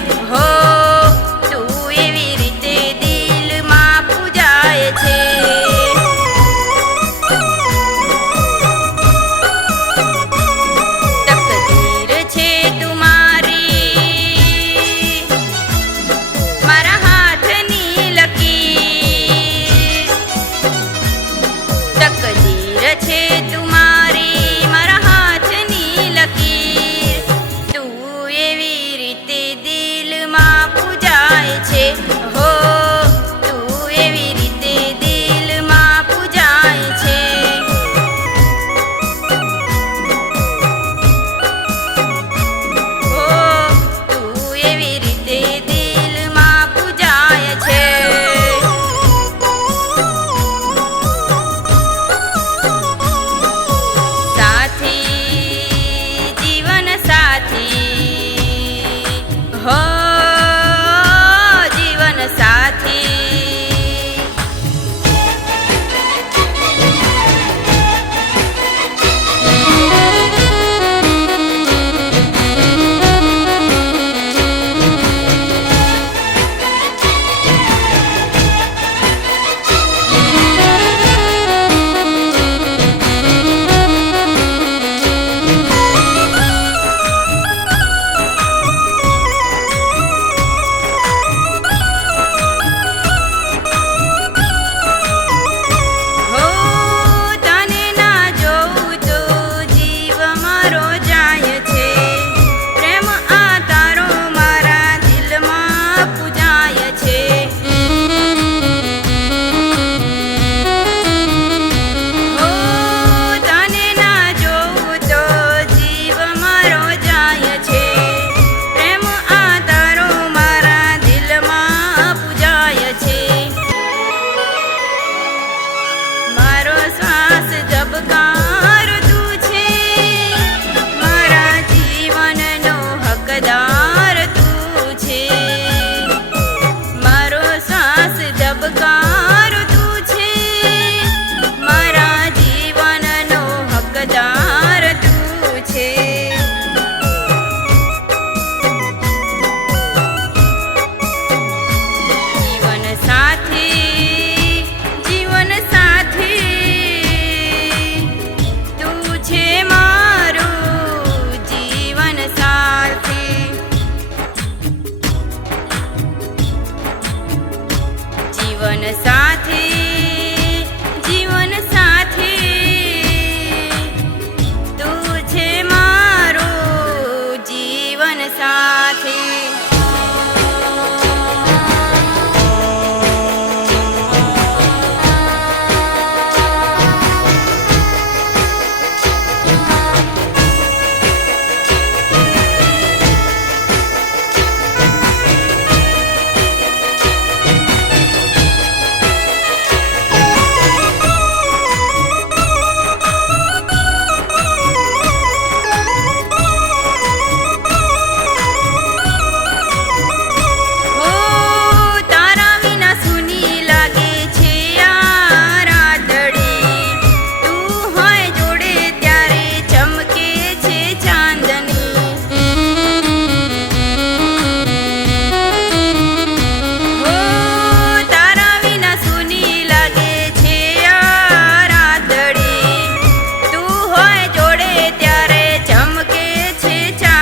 Oh. સાથી જીવન સાથે. તું છે મારો જીવન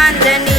London